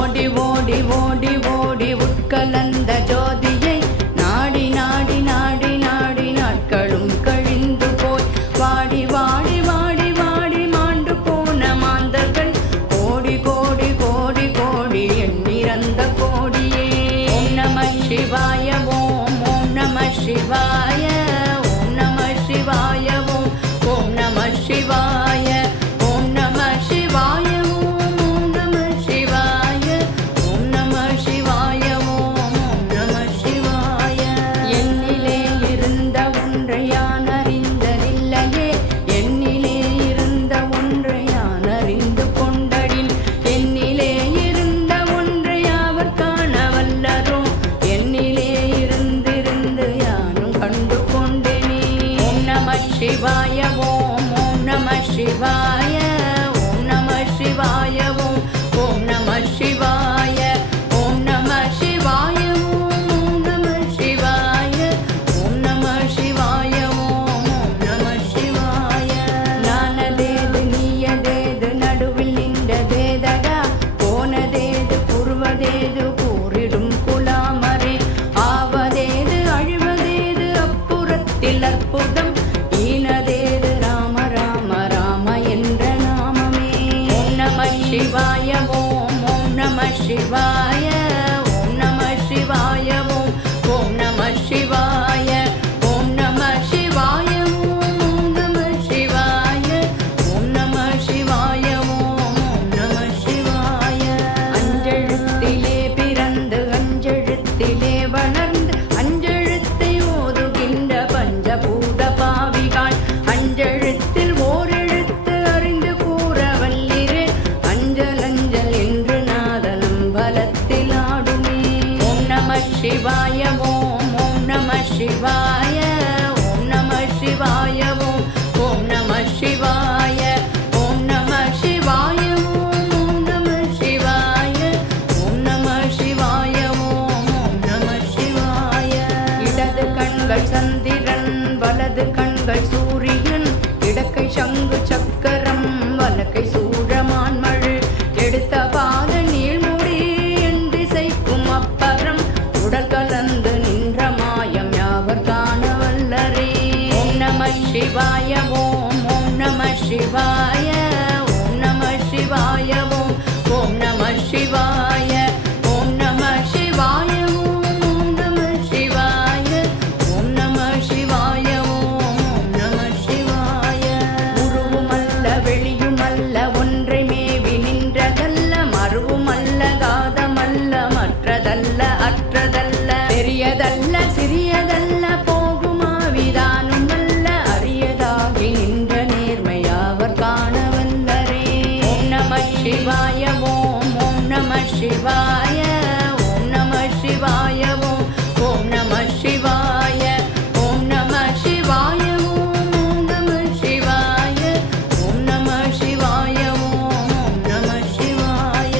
ஓடி ஓடி ஓடி ஓடி உட்கலந்த ஜோதியை நாடி நாடி நாடி நாடி நாட்களும் கழிந்து போய் வாடி வாடி வாடி வாடி மாண்டு போன மாந்தர்கள் கோடி கோடி கோடி கோடி எண்ணிறந்த கோடியே. ஓம் நம சிவாய ஓம் ஓம் நம சிவாய ஓம் நம சிவாய ஓம் ஓம் நம சிவாய ஓம் நம சிவாய சிவாய ஓம் ஓம் நம சிவாய ஓம் நம சிவாய ஓம் ஓம் நம சிவாய ஓம் நம சிவாய ஓம் ஓம் நம சிவாய ஓம் நம சிவாய ஓம் ஓம் நம சிவாய. நானதேது நீயதேது நடுவில் நின்றதேதடா போனதேது புருவதேது கூறிடும் குலாமரே ஆவதேது அழிவதேது அப்புறத்தில் அற்புதம் ஈனதேது ராம ராம ராம என்ற நாமமே. ஓம் நம சிவாய ஓம் ஓம் நம சிவாய ஓம் நம சிவாய ஓம் ஓம் நம சிவாய ஓம் நம சிவாய ஓம் ஓம் நம சிவாய ஓம் நம சிவாய ஓம் ஓம் நம சிவாய. அஞ்செழுத்திலே பிறந்து அஞ்செழுத்திலே வளர்ந்து அஞ்செழுத்தை ஓதுகின்ற பஞ்சபூத பாவிகாள் அஞ்செழுத்தில் ஓரெழுத்து அறிந்து கூற வல்லிரே அஞ்சல் அஞ்சல் என்று நாதனம் பலத்தில் ஆடுமே. ஓம் நம சிவாய ஓம் ஓம் நம சிவாய ஓம் நம சிவாய ஓம் ஓம் நம சிவாய ஓம் நம சிவாய ஓம் ஓம் நம சிவாய ஓம் நம சிவாய ஓம் ஓம் நம சிவாய. இடது கண்கள் சந்திரன் வலது கண்கள் சூரியன் இடக்கை சங்கு சக்கரம் வலக்கை சூழமான்மழு எடுத்த பாத நீள்முடி என் திசைக்கும் அப்பறம் உடல் கலந்து நின்ற மாயம் யாவர் காண வல்லரே. ஓம் நம சிவாய ஓம் ஓம் நம சிவாய ஓம் நம சிவாய ஓம் ஓம் நம சிவாய ஓம் நம சிவாய ஓம் ஓம் நம சிவாய ஓம் நம சிவாய ஓம் ஓம் நம சிவாய. உருவுமல்ல வெளியுமல்ல ஒன்றை மேவி நின்றதல்ல மறுவுமல்ல காதமல்ல மற்றதல்ல அற்றதல்ல பெரியதல்ல சிறியதல்ல போகுமாவிதானும் அல்ல அரியதாகி நின்ற நேர்மையாவர் காண வல்லரே. ஓம் நம சிவாய ஓம் ஓம் நம சிவாய ஓம் நம சிவாய ஓம் ஓம் நம சிவாய ஓம் நம சிவாய ஓம் ஓம் நம சிவாய ஓம் நம சிவாய ஓம் ஓம் நம சிவாய.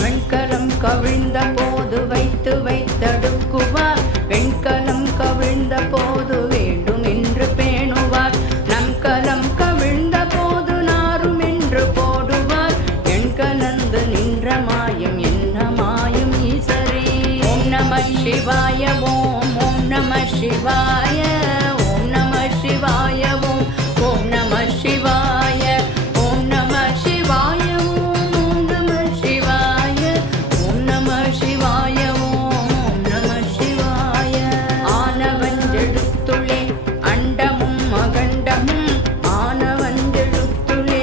வெண்கலம் கவிழ்ந்த போது வைத்து வைத்தடுக்குவார் வெண்கலம் கவிழ்ந்த போது வேண்டும் என்று பேணுவார் நன்கலம் கவிழ்ந்த போது நாரும் என்று போடுவார் எண் கலந்து நின்ற மாயம் என்ன மாயம் ஈசரே. ஓம் நம சிவாய ஓம் ஓம் நம சிவாய ஓம் நம சிவாய ஓம் ஓம் நம சிவாய ஓம் நம சிவாய ஓம் ஓம் நம சிவாய ஓம் நம சிவாய ஓம் ஓம் நம சிவாய. ஆனவஞ்செழுத்துளே அண்டமும் அகண்டமும் ஆனவஞ்செழுத்துளே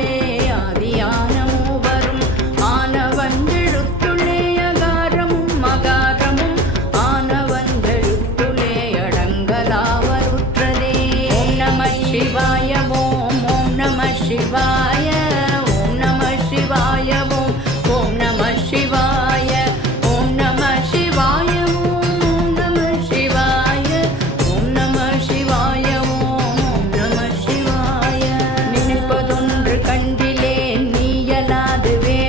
ஆதியான மூவரும் ஆனவஞ்செழுத்துளே அகாரமும் மகாரமும் ஆனவஞ்செழுத்துளே அடங்கலாவருற்றதே. ஓம் நம சிவாய ஓம் ஓம் நம சிவாய ஓம் நம சிவாய ஓம் ஓம் நம சிவாய ஓம் நம சிவாய ஓம் ஓம் நம சிவாய ஓம் நம சிவாய ஓம் ஓம் நம சிவாய. நினைப்பதொன்று கண்டிலே நீயலாது வே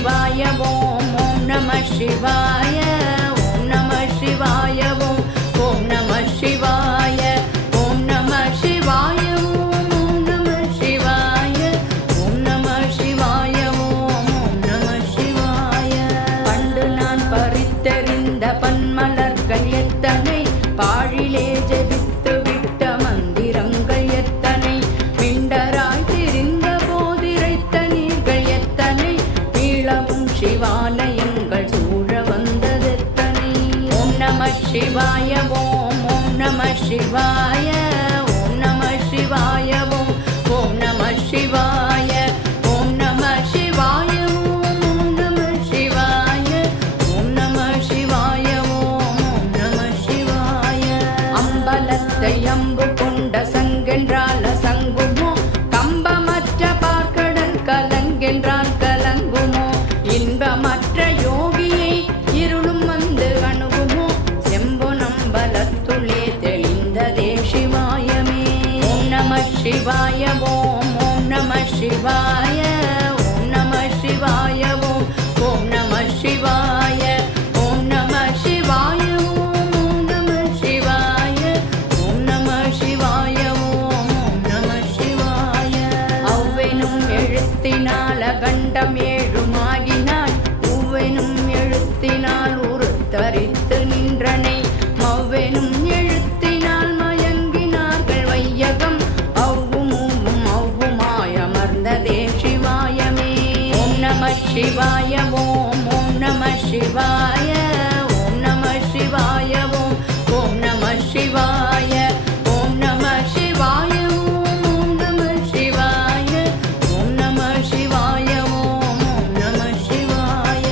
சிவாய ஓம் ஓம் நம சிவாய ஓம் நம சிவாய ஓம் ஓம் நம சிவாய ஓம் நம சிவாய ஓம் ஓம் நம சிவாய ஓம் நம சிவாய ஓம் ஓம் நம சிவாய. பண்டு நான் பறித்தெறிந்த பன்மலர்கள் எத்தனை, பாழிலே ஜெபித்து விட்ட மந்திரங்கள் எத்தனை, மிண்டராய் திரிந்த போதிரைத்த நீர்கள் எத்தனை, மீளவும் சிவாலயங்கள் சூழ வந்ததெத்தனை. ஓம் நம சிவாய ஓம் ஓம் நம சிவாய ஓம் நம சிவாய ஓம் ஓம் நம சிவாய ஓம் நம சிவாய ஓம் ஓம் நம சிவாய ஓம் நம சிவாய ஓம் ஓம் நம சிவாய. அம்பலத்தை அம்பு கொண்ட சங்கென்றால் சங்குமோ, கம்பமற்ற பார்க்கடல் கலங்கென்றால் கலங்குமோ, இன்பமற்ற யோகியை இருளும் வந்து அணுகுமோ, செம்பொனம்பலத்துள்ளே தெளிந்ததே சிவாயமே. ஓம் நம சிவாய ஓம் ஓம் நம சிவாய ஓம் நம சிவாய ஓம் ஓம் நம சிவாய ஓம் நம சிவாய ஓம் ஓம் நம சிவாய ஓம் நம சிவாய ஓம் ஓம் நம சிவாய. ஒவ்வெனும் எழுத்தினால் அகண்டம் ஏழுமாகினாய், ஒவ்வெனும் எழுத்தினால் உருத்தரித்து நின்றனை, மவ்வெனும் எழுத்தினால் மயங்கினார்கள் வையகம், அவ்வும் ஊவும் அவ்வுமாய் அமர்ந்ததே சிவாயமே. ஓம் நம சிவாய ஓம் ஓம் நம சிவாய ஓம் நம சிவாய ஓம் ஓம் நம சிவாய ஓம் நம சிவாய ஓம் ஓம் நம சிவாய ஓம் நம சிவாய ஓம் ஓம் நம சிவாய.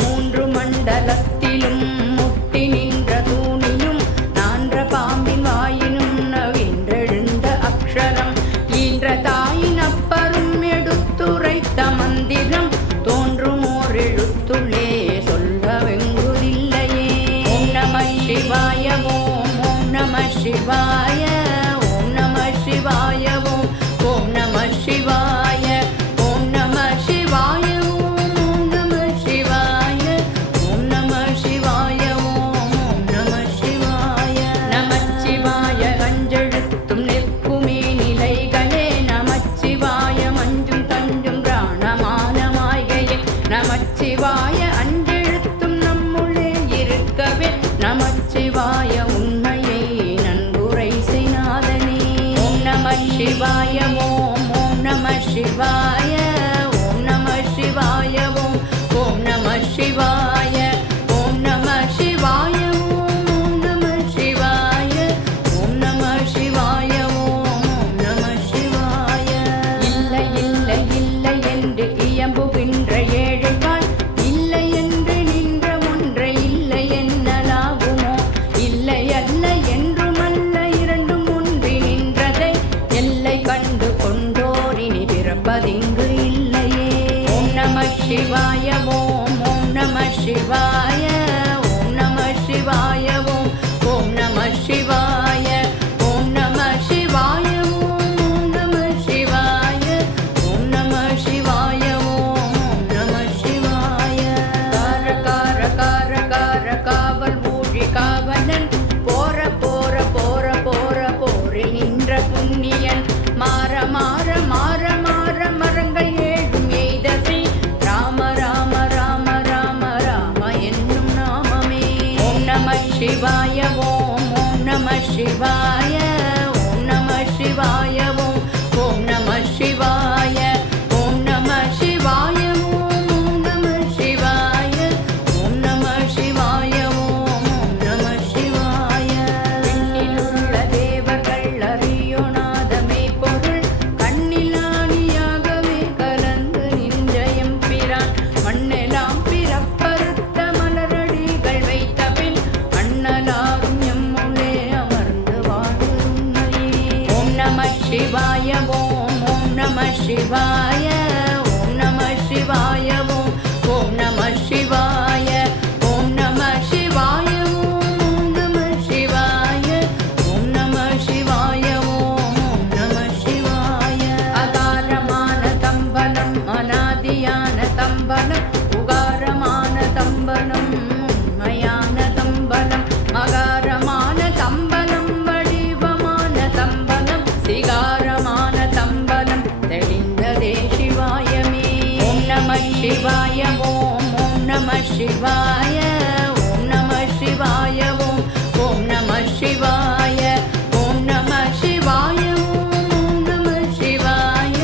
மூன்று மண்டலத்திலும் முட்டி நின்ற தூணியும், நான்ற பாம்பின் வாயினும் நவின்றெழுந்த அக்ஷரம், ஈன்ற தாயின் அப்பரும் எடுத்துரைத்த மந்திரம், தோன்றுமோர் எழுத்துள்ளே சொல்ல வெங்குதில்லையே. ஓம் நம சிவாய ஓம் ஓம் நம சிவாய ஓம் நம சிவாய ஓம் ஓம் நம சிவாய ஓம் நம சிவாய ஓம் ஓம் நம சிவாய ஓம் நம சிவாய ஓம் ஓம் நம சிவாய. நமச்சிவாய அஞ்செழுத்தும் நிற்குமே நிலைகளே, நமச்சிவாய மஞ்சும் தஞ்சும் பிராணமானமாய்கையே, நமச்சிவாய அஞ்செழுத்தும் நம்முள்ளே இருக்கவே, நமச்சிவாய உண்மையை நன்குரை செய்நாதனே. ஓம் நம சிவாய ஓம் ஓம் நம சிவாய ஓம் நம சிவாய ஓம் ஓம் நம சிவாய ஓம் நம சிவாய ஓம் ஓம் நம சிவாய ஓம் நம சிவாய ஓம் ஓம் நம சிவாய. இல்லை இல்லை இல்லை என்று இயம்புகின்ற ஏழைகள், இல்லை என்று நின்ற ஒன்றை இல்லை என்னலாகுமோ, இல்லை அல்ல என்றுமல்ல இரண்டும் ஒன்றி நின்றதை, எல்லை கண்டு கொண்டோரினி பிறப்பதிங்கு இல்லையே. ஓம் நம சிவாய ஓம் ஓம் நம சிவாய ஓம் நம சிவாய ஓம் ஓம் நம சிவாய ஓம் நம சிவாய ஓம் ஓம் நம சிவாய ஓம் நம சிவாய ஓம் ஓம் நம சிவாய. கார கார கார கார காவல் ஊழி காவலன், போற போற போற போற போரில் நின்ற புண்ணியன், மாற மாற மாற மாற மரங்கள் ஏழும் எய்தசை, ராம ராம ராம ராம ராம என்னும் நாமமே. ஓம் நம சிவாய ஓம் ஓம் நம சிவாய ஓம் நம சிவாய ஓம் ஓம் நம சிவாய ஓம் நம சிவாய ஓம் ஓம் நம சிவாய ஓம் நம சிவாய ஓம் ஓம் நம சிவாய. விண்ணிலுள்ள தேவர்கள் அறியோனாதமே பொருள், கண்ணிலானியாகவே கலந்து நின்ற எம்பிரான், மண்ணெலாம் பிறப்பறுத்த மலரடிகள் வைத்த பின், அண்ணலாரும் எம்முள்ளே அமர்ந்து வாழும் உண்மையே. ஓம் நம சிவாய ஓம் ஓம் நம சிவாய சிவாய ஓம் ஓம் நம சிவாய ஓம் நம சிவாய ஓம் நம சிவாய ஓம் நம சிவாய ஓம் நம சிவாய அகாரமான தம்பனம் அநாதியான தம்பனம் உகாரமான தம்பனம் உண்மையான தம்பனம் மகாரமான தம்பனம் வடிவமான தம்பனம் சிகாரமான தம்பனம் தெளிந்ததே சிவாயமே ஓம் நம சிவாய ஓம் ஓம் நம சிவாய ஓம் நம சிவாய ஓம் ஓம் நம சிவாய ஓம் நம சிவாய ஓம் நம சிவாய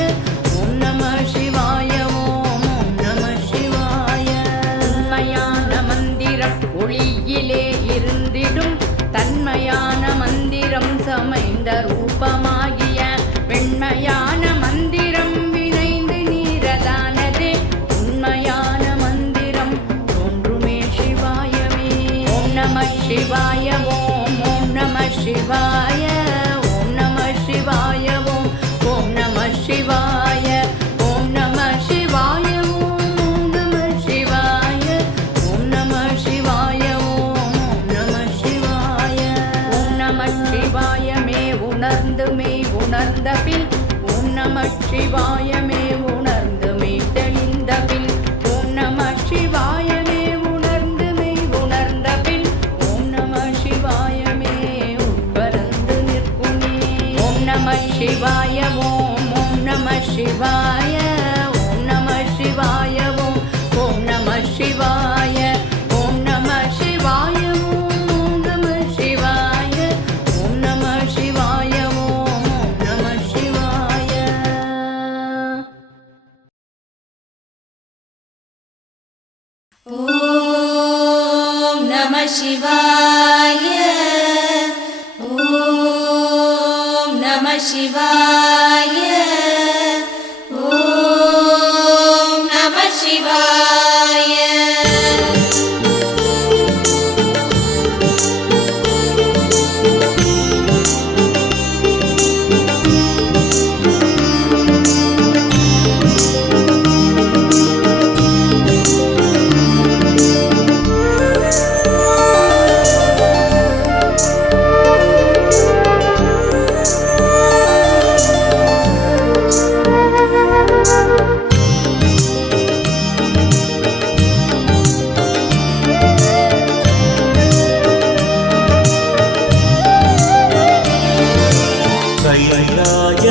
ஓம் நம சிவாய ஓம் நம சிவாய உண்மையான மந்திரம் ஒளியிலே இருந்திடும் தன்மையான மந்திரம் சமைந்த ரூபமாகிய வெண்மையான மந்திரம் வினைந்து நீரதானதே உண்மையான மந்திரம் தோன்றுமே சிவாயமே ஓம் நம சிவாய ஓம் ஓம் நம சிவாய ஓம் நம சிவாய ஓம் ஓம் நம சிவாய ஓம் நம சிவாய ஓம் நம சிவாய ஓம் நம சிவாய ஓம் நம சிவாய ஓம் நம சிவாயமே உணர்ந்துமே உணர்ந்த பின் ஓம் நம சிவாயமே உணர்ந்துமே தெளிந்த பின் ஓம் நம சிவாயமே உணர்ந்துமே உணர்ந்த பின் ஓம் நம சிவாயமே உட்பரந்து நிற்குமே ஓம் நம சிவாய ஓம் ஓம் நம சிவாய ஓம் நம சிவாய ஓம் ஓம் நம சிவாய ஓம் நம சிவாய ஓம் நம சிவாய ஓம் நம சிவாய ஓம் நம சிவாய ஓம் நம சிவாய ஓம் நம சிவாய ஓம் நம சிவாய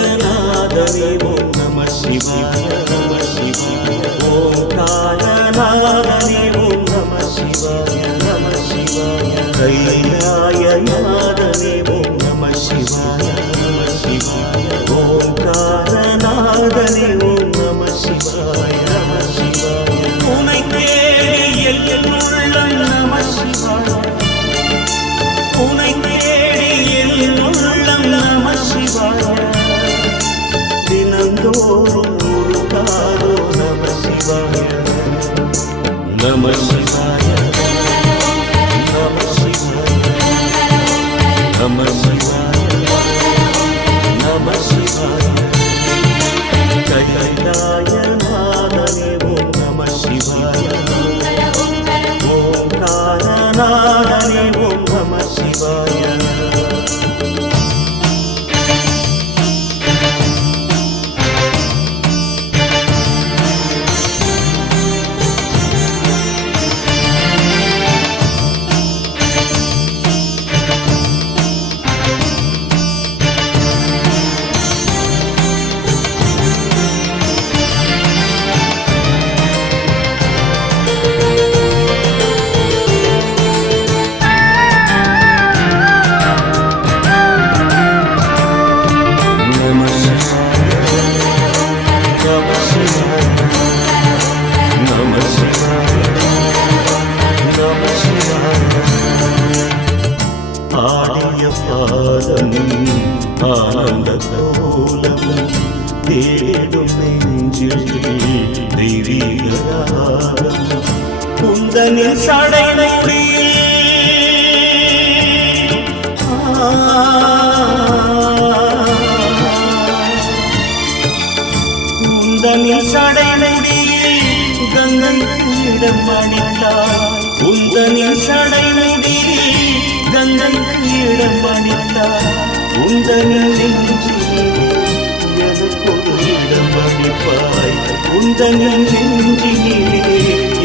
கைலாயநாதனே ஓம் நம சிவாய நம சிவாய ஓம்காரநாதனே ஓம் நம சிவாய நம சிவாய கைலாயநாதனே ஓம் நம சிவாய நம சிவாய ஓம்காரநாதனே ஓம் நம சிவாய நம சிவாய உனை தேடி என் உள்ளம் நம சிவாய உனை தேடி என் உள்ளம் நம சிவாய தினந்தோறும் உருகாதோ நம சிவாய நம சிவாய நம சிவாய நம சிவாய நம சிவாய கைலாயநாதனே ஓம் நம சிவாய ஓம்காரநாதனே ஓம் நம சிவாய ஆடிய பாதம் ஆனந்த கோலம் தேடும் நெஞ்சில் தெய்வீகராகம் குந்தனின் சடைமுடி குந்தனின் சடைமுடி கங்கைக்கு இடம் அளித்தாய் உந்தனின் சடைமுடி கங்கைக்கு இடம் அளித்தாய் உந்தனின் நெஞ்சிலே எனக்கொரு இடம் அளிப்பாய் உந்தனின் நெஞ்சிலே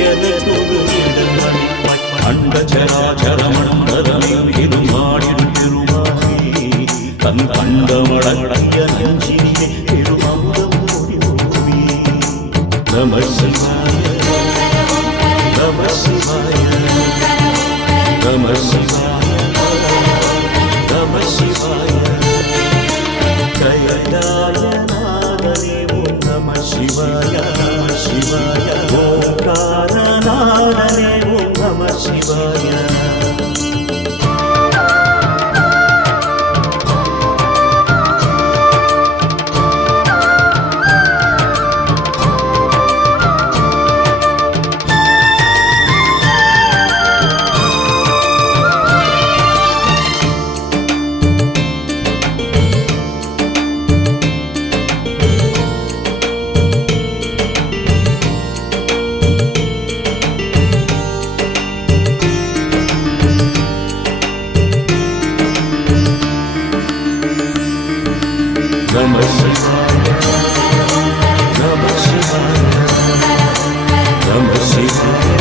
எனக்கொரு இடம் அளிப்பாய் அண்ட சராச்சர மண்டலமே இருமாடிடும் திருமாவே தன் கண்டமடங்கிய நெஞ்சிலே திருமமுதம் ஓடி ஓடி நம சிவாய நம சிவாய நம சிவாய நம சிவாய கைலாயநாதனே ஓம் நம சிவாய நம சிவாய ஓம்காரநாதனே ஓம் நம சிவாய நம சிவாய நம சிவாய நம சிவாய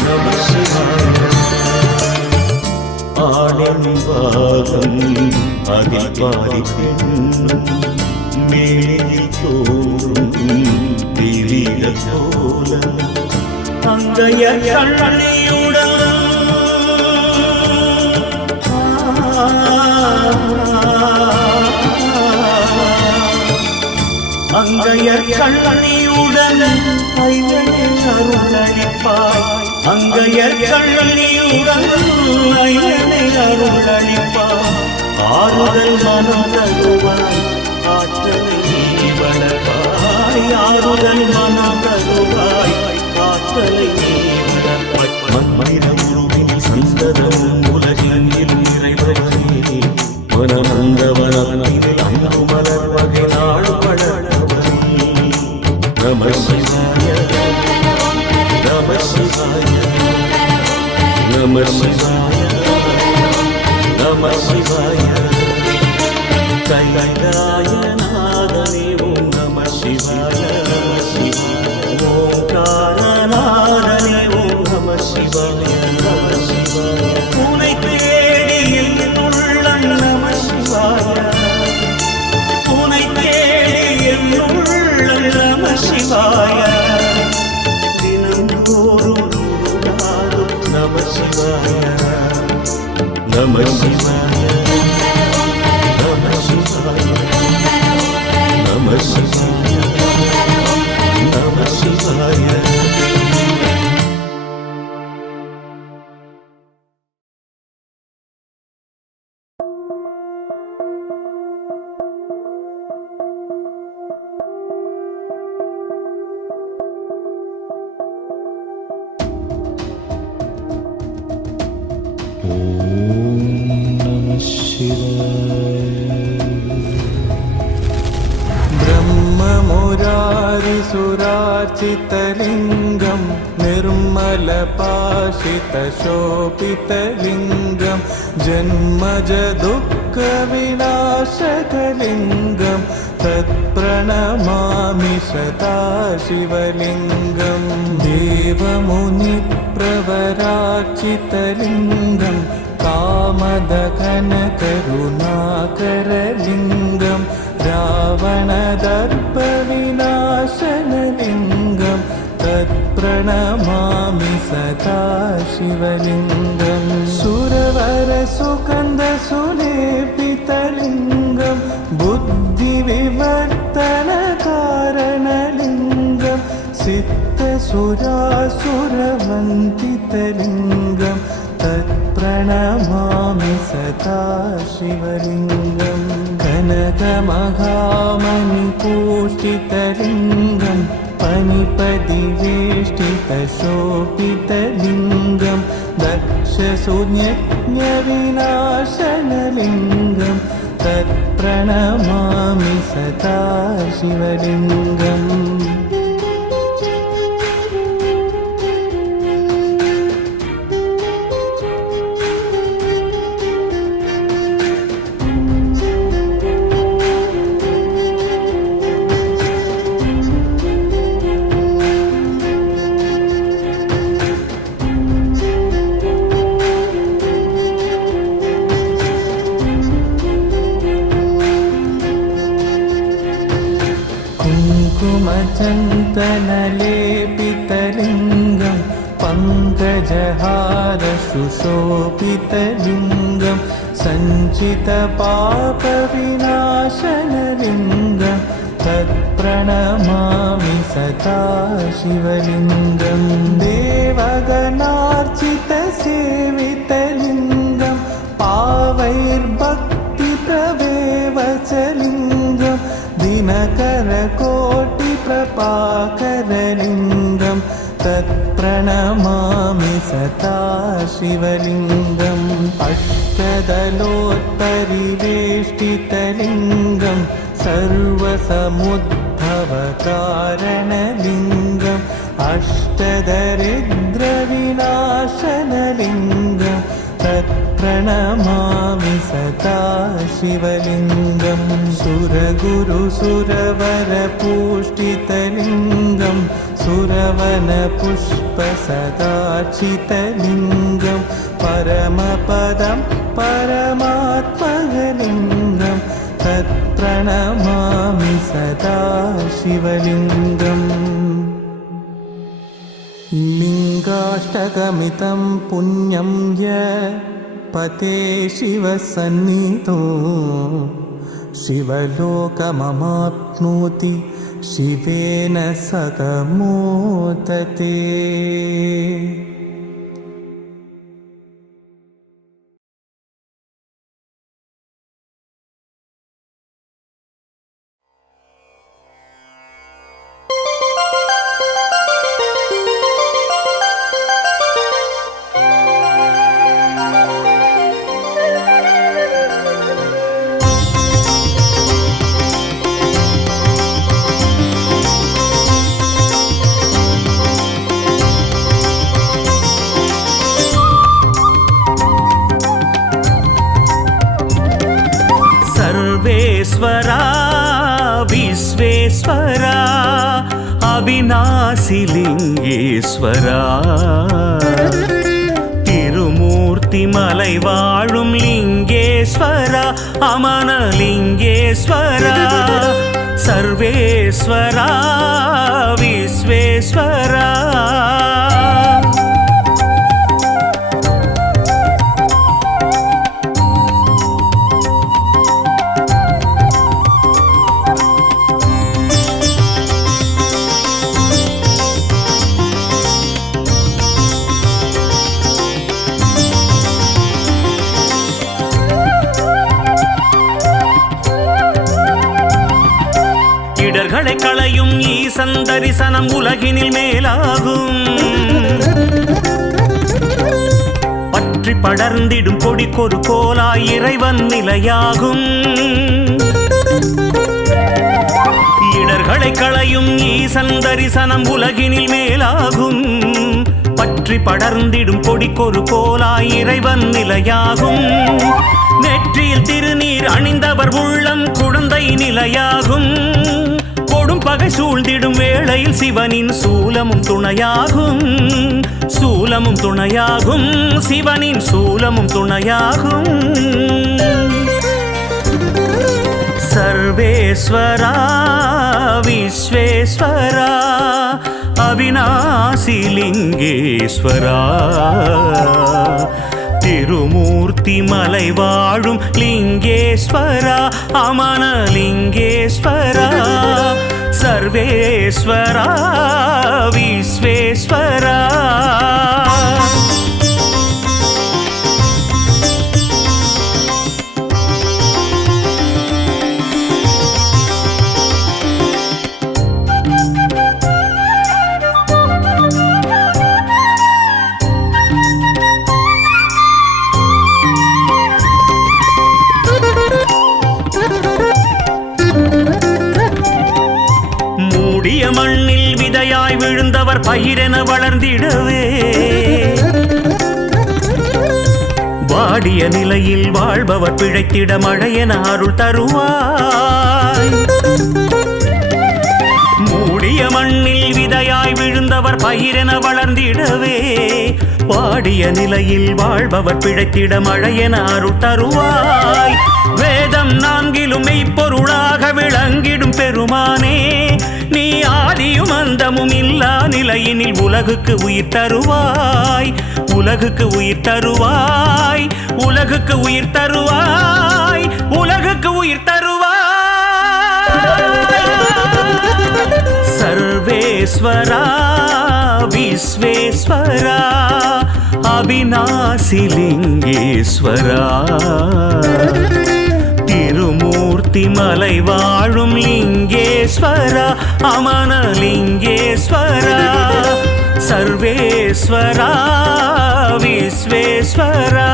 நம சிவாய ஆடம்பாகம் அதில் பாதி பெண்ணும் மேலே தோறும் தெரியல போல அங்கைய கண்ணியுடன் அங்கையர் கண்ணியுடன் ஐயனே அருளளிப்பாய் அங்கையர் கண்ணியுடன் ஐயனே அருளளிப்பாய் ஆறுதல் மனம் தருவாய் ஆற்றலை நீ வளர்ப்பாய் ஆறுதல் மனம் தருவாய் ஆற்றலை நீ வளர்ப்பாய் மண்மனித உருவில் சந்ததம் உலகில் நிறைவரே மனமந்தவனில் அங்கு மலர் வகை நாள் வளர்வரே நம சிவாய நம சிவாய நம சிவாய நம சிவாய கைலாயநாதனே ஓம் நம சிவாய நம சிவாய ஓம்காரநாதனே ஓம் நம சிவாய நம சிவாய உனை தேடி என் உள்ளம் நம சிவாய உனை தேடி என் உள்ளம் நம சிவாய தினந்தோறும் நம சிவாய நம சிவாய நம சிவாய நம சிவாய நம சிவாய ब्रह्ममुरारिसुरार्चितलिङ्गं निर्मलपाशितशोभितलिङ्गं जन्मजदुःखविनाशकलिङ्गं तत्प्रणमामि सदाशिवलिङ्गं देवमुनिप्रवरार्चितलिङ्गं कामदघनकरुणाकरलिङ्गं रावणदर्पविनाशनलिङ्गं तत्प्रणमामि सदाशिवलिङ्गं सुरवरसुगन्धसुलेपितलिङ्गं बुद्धिविवर्तनकारणलिङ्गं सिद्धसुरासुरवन्दितलिङ्गं तत्प्रणमामि सदाशिवलिङ्गं कनकमहामणिपूषितलिङ्गं पनिपदिवेष्टितशोभितलिङ्गं दक्षशून्यज्ञविनाशनलिङ्गं तत्प्रणमामि सदाशिवलिङ्गम् कुङ्कुमचन्दनलेपितलिङ्गं पङ्कजहार सुशोभितलिङ्गं सञ्चितपापविनाशनलिङ्गं तत्प्रणमामि सदा शिवलिङ्गं देवगणार्चितसेवितलिङ्गं पावैर्भक्तिप्रवेवचलिङ्गं दिनकरकोटिप्रभाकरलिङ्गं तत्प्रणमामि सदा शिवलिङ्गम् अष्टदलोत्परिवेष्टितलिङ्गं सर्वसमुद्भवकारणलिङ्गम् अष्टदरिद्रविनाशनलिङ्गं तत्प्रणमामि सदा शिवलिङ्गं सुरगुरुसुरवरपूष्टितलिङ्गं सुरवनपुष्पसदाचितलिङ्गं परमपदं परमात्मलिङ्गं तत्प्रणमामि सदा शिवलिङ्गम् लिङ्गाष्टकमितं पुण्यं य पते शिवसन्निधौ शिवलोकममाप्नोति शिवेन सकमोदते। सर्वेश्वरा विश्वेश्वरा अविनाशिलिङ्गेश्वरा तिरुमूर्तिमलै वाழும் लिङ्गेश्वरा अमनलिङ्गेश्वरा सर्वेश्वरा विश्वेश्वरा இடர்களை களையும் ஈசன் தரிசனம் உலகினில் மேலாகும் பற்றி படர்ந்திடும் கொடிக்கொரு கோலாய் இறைவன் நிலையாகும் இடர்களை களையும் ஈசன் தரிசனம் உலகினில் மேலாகும் பற்றி படர்ந்திடும் கொடிக்கொரு கோலாய் இறைவன் நிலையாகும் நெற்றியில் திருநீர் அணிந்தவர் உள்ளம் குழந்தை நிலையாகும் கொடும் பகை சூழ்ந்திடும் வேளையில் சிவனின் சூலமும் துணையாகும் சூலமும் துணையாகும் சிவனின் சூலமும் துணையாகும் सर्वेश्वरा विश्वेश्वरा अविनाशिलिङ्गेश्वरा तिरुमूर्तिमलै वाழும் लिङ्गेश्वरा अमनलिङ्गेश्वरा सर्वेश्वरा विश्वेश्वरा மண்ணில் விதையாய் விழுந்தவர் பயிரென வளர்ந்திடவே வாடிய நிலையில் வாழ்பவர் பிழைத்திட மழையென அருள் தருவாய் மூடிய மண்ணில் விதையாய் விழுந்தவர் பயிரென வளர்ந்திடவே வாடிய நிலையில் வாழ்பவர் பிழைத்திட மழையென அருள் தருவாய் வேதம் நான்கிலும் மெய்ப்பொருளாக விளங்கிடும் பெருமானே இல்லா நிலையினில் உலகுக்கு உயிர் தருவாய், உலகுக்கு உயிர் தருவாய், உலகுக்கு உயிர் தருவாய், உலகுக்கு உயிர் தருவாய். சர்வேஸ்வரா விஸ்வேஸ்வரா அவிநாசிலிங்கேஸ்வரா திருமூர்த்தி மலை வாழும் லிங்கேஸ்வரா அமனலிங்கேஸ்வரா சர்வேஸ்வரா விஸ்வேஸ்வரா.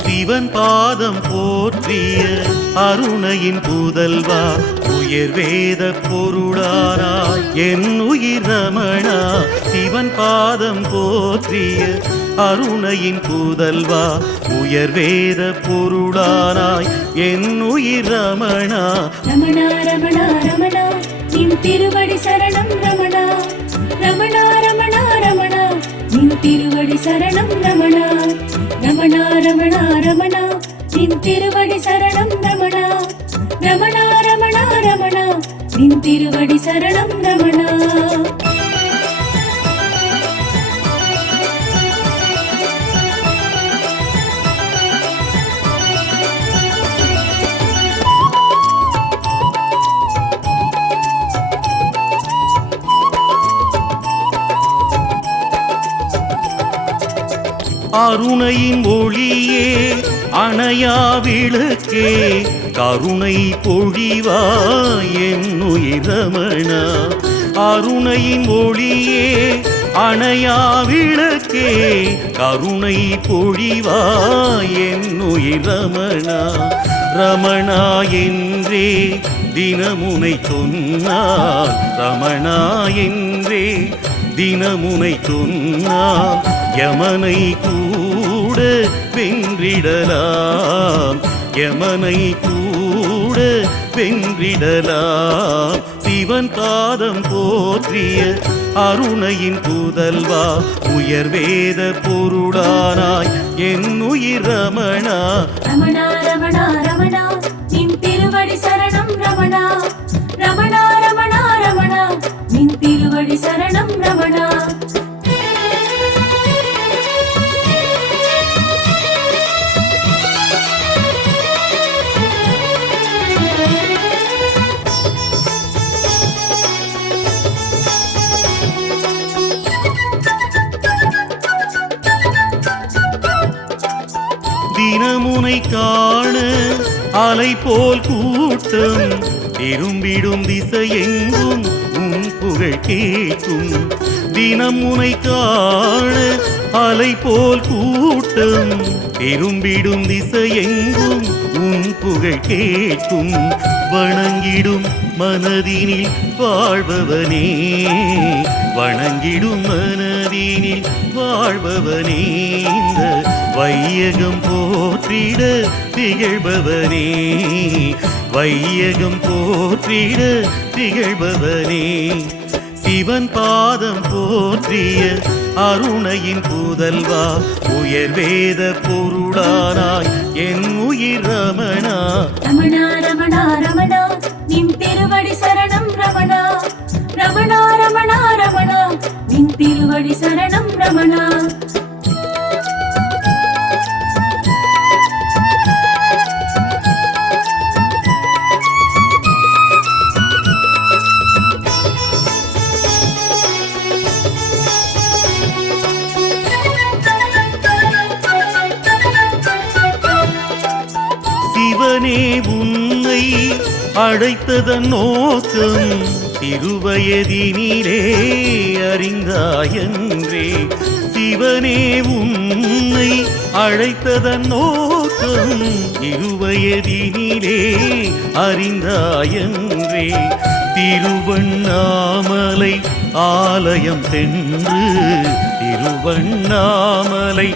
சிவன் பாதம் போற்றிய அருணையின் புதல்வா உயர் வேத பொருளாராய் என் உயிர் ரமணா. சிவன் பாதம் போற்றிய அருணையின் புதல்வா உயர் வேத பொருளாராய் என் உயிர் ரமணா. ரமணா ரமணா ரமணா நின் திருவடி சரணம் ரமணா. ரமணா ரமணா ரமணா நின் திருவடி சரணம் ரமணா. ரமணா ரமணா ரமணா நின் திருவடி சரணம் ரமணா. ரமணா ரமணா ரமணா நின் திருவடி சரணம் ரமணா. அருணையின் ஒளியே அணையா விளக்கே கருணை பொழிவாய் என் உயிர் ரமணா. அருணையின் ஒளியே அணையா விளக்கே கருணை பொழிவாய் என் உயிர் ரமணா. ரமணா என்றே தினமுனை சொன்னார், ரமணா என்றே தினமுனை சொன்னார். யமனை கூட வென்றிடலாம், யமனை கூட வென்றிடலாம். சிவன் பாதம் போற்றிய அருணையின் புதல்வா உயர் வேத பொருளானாய் என் உயிர் ரமணா. ரமணா ரமணா ரமணா நின் திருவடி சரணம் ரமணா. ரமணா ரமணா ரமணா நின் திருவடி சரணம் ரமணா. தினமுனை காண அலை போல் கூட்டம் திரும்பிடும் திசையெங்கும் உன் புகழ் கேட்கும். தினமுனை காண அலை போல் கூட்டம் திரும்பிடும் திசையெங்கும் உன் புகழ் கேட்கும். வணங்கிடும் மனதினில் வாழ்பவனே, வணங்கிடும் மனதினில் வாழ்பவனே, இந்த வையகம் போற்றிட திகழ்பவனே, வையகம் போற்றிட திகழ்பவனே. சிவன் பாதம் போற்றிய அருணையின் புதல்வா உயர் வேத பொருளானாய் என் உயிர் ரமணா. ரமணா ரமணா ரமணா நின் திருவடி சரணம் ரமணா. ரமணா ரமணா ரமணா நின் திருவடி சரணம் ரமணா. சிவனே உன்னை அழைத்ததன் நோக்கம் திருவயதினிலே அறிந்தாயன்றே. சிவனே உன்னை அழைத்ததன் நோக்கம் திருவயதினிலே அறிந்தாயன்றே. திருவண்ணாமலை ஆலயம் சென்று திருவண்ணாமலை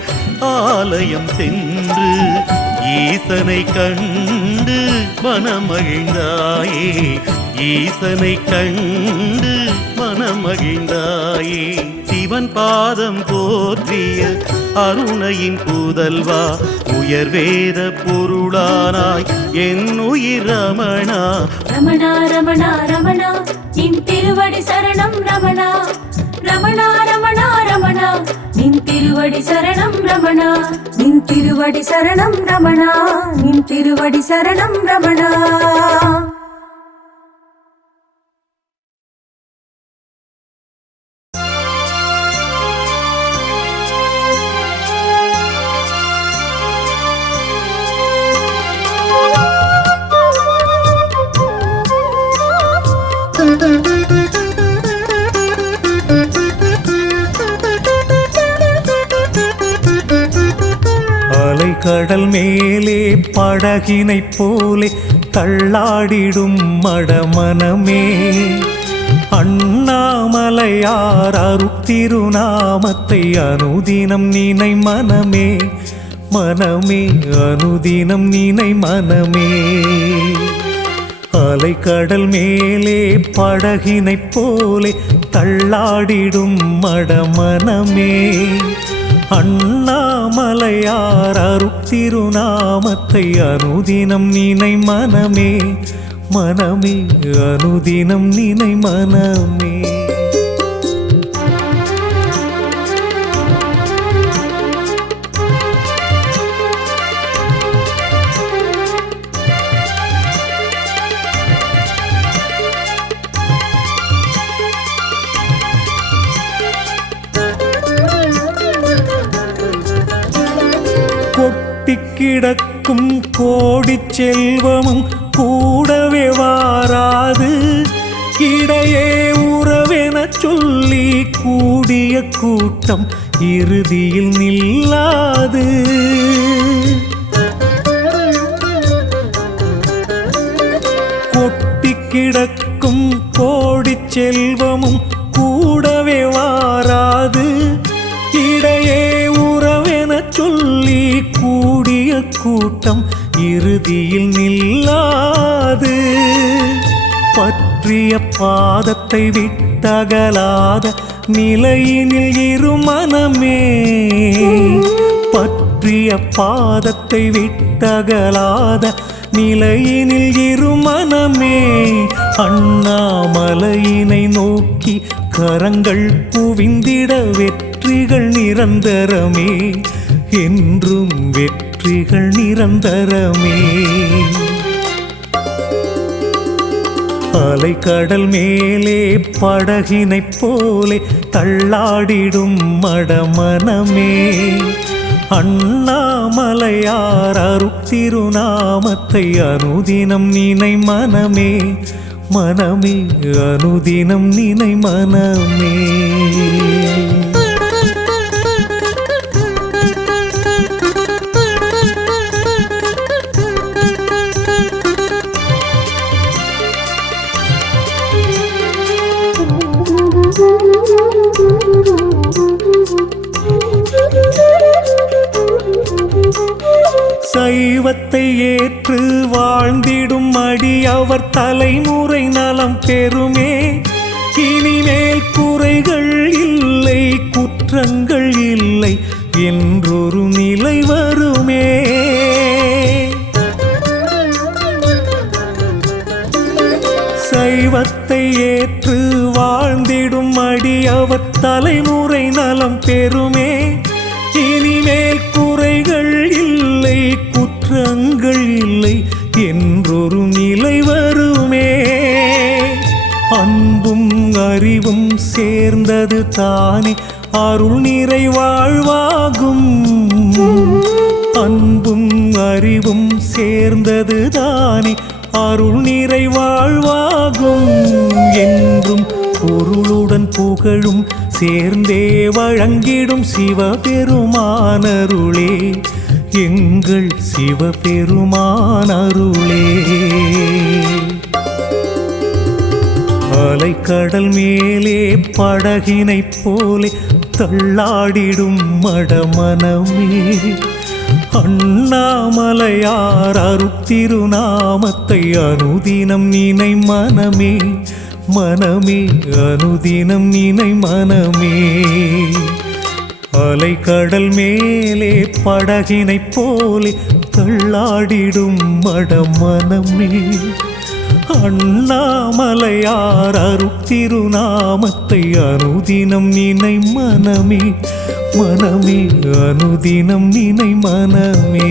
ஆலயம் சென்று ஈசனை கண்டு மனமகிழ்ந்தாயே ஈசனை கண்டு மனமகிழ்ந்தாயே சிவன் பாதம் போற்றிய அருணையின் புதல்வா உயர்வேத பொருளானாய் என் உயிர் ரமணா ரமணா ரமணா ரமணா நின் திருவடி சரணம் ரமணா ரமணா ரமணா ரமணா நின் திருவடி சரணம் ரமணா நின் திருவடி சரணம் ரமணா நின் திருவடி சரணம் ரமணா. கடல் மேலே படகினைப் போலே தள்ளாடிடும் மடமனமே அண்ணாமலையார் அருட்திருநாமத்தை அனுதினம் நினை மனமே மனமே அனுதினம் நினை மனமே. அலைக்கடல் மேலே படகினைப் போலே தள்ளாடிடும் மடமனமே அண்ணாமலையார் அருட்திருநாமத்தை அனுதினம் நினை மனமே மனமே அனுதினம் நினை மனமே. கிடக்கும் கோடி செல்வமும் கூடவே வாராது இடையே உறவென சொல்லி கூடிய கூட்டம் இறுதியில் நில்லாது. கொட்டி கிடக்கும் கோடி செல்வமும் கூடவே வாராது இடையே உறவென சொல்லி கூடிய கூட்டம் இறுதியில் நில்லாது. பற்றிய பாதத்தை விட்டகலாத நிலையினில் இருமனமே பற்றிய பாதத்தை விட்டகலாத நிலையினில் இருமனமே அண்ணாமலையினை நோக்கி கரங்கள் குவிந்திட வெற்றிகள் நிரந்தரமே என்றும் வெற்றிகள் நிரந்தரமே. அலைக்கடல் மேலே படகினைப் போலே தள்ளாடிடும் மடமனமே அண்ணாமலையார் அருட்திருநாமத்தை அனுதினம் நினை மனமே மனமே அனுதினம் நினை மனமே. சைவத்தை ஏற்று வாழ்ந்திடும் அடியவர் தலைமுறை நலம் பெறுமே இனிமேல் குறைகள் இல்லை குற்றங்கள் இல்லை என்றொரு நிலை வருமே. சைவத்தை ஏற்று வாழ்ந்திடும் அடியவர் தலைமுறை நலம் பெறுமே இனிமேல் குறைகள் இல்லை குற்றங்கள் இல்லை என்றொரு நிலை வருமே. அன்பும் அறிவும் சேர்ந்தது தானே அருள் நிறை வாழ்வாகும் அன்பும் அறிவும் சேர்ந்தது தானே அருள் நிறை வாழ்வாகும் என்றும் பொருளுடன் புகழும் சேர்ந்தே வழங்கிடும் சிவபெருமானருளே எங்கள் சிவபெருமானருளே. அலைக்கடல் மேலே படகினைப் போலே தள்ளாடிடும் மடமனமே அண்ணாமலையார் அருட்திருநாமத்தை அனுதினம் நினை மனமே மனமே அனுதினம் நினை மனமே அலைக்கடல் மேலே படகினைப் போலே தள்ளாடிடும் மடமனமே அண்ணாமலையார் அருட்திருநாமத்தை அனுதினம் நினை மனமே மனமே அனுதினம் நினை மனமே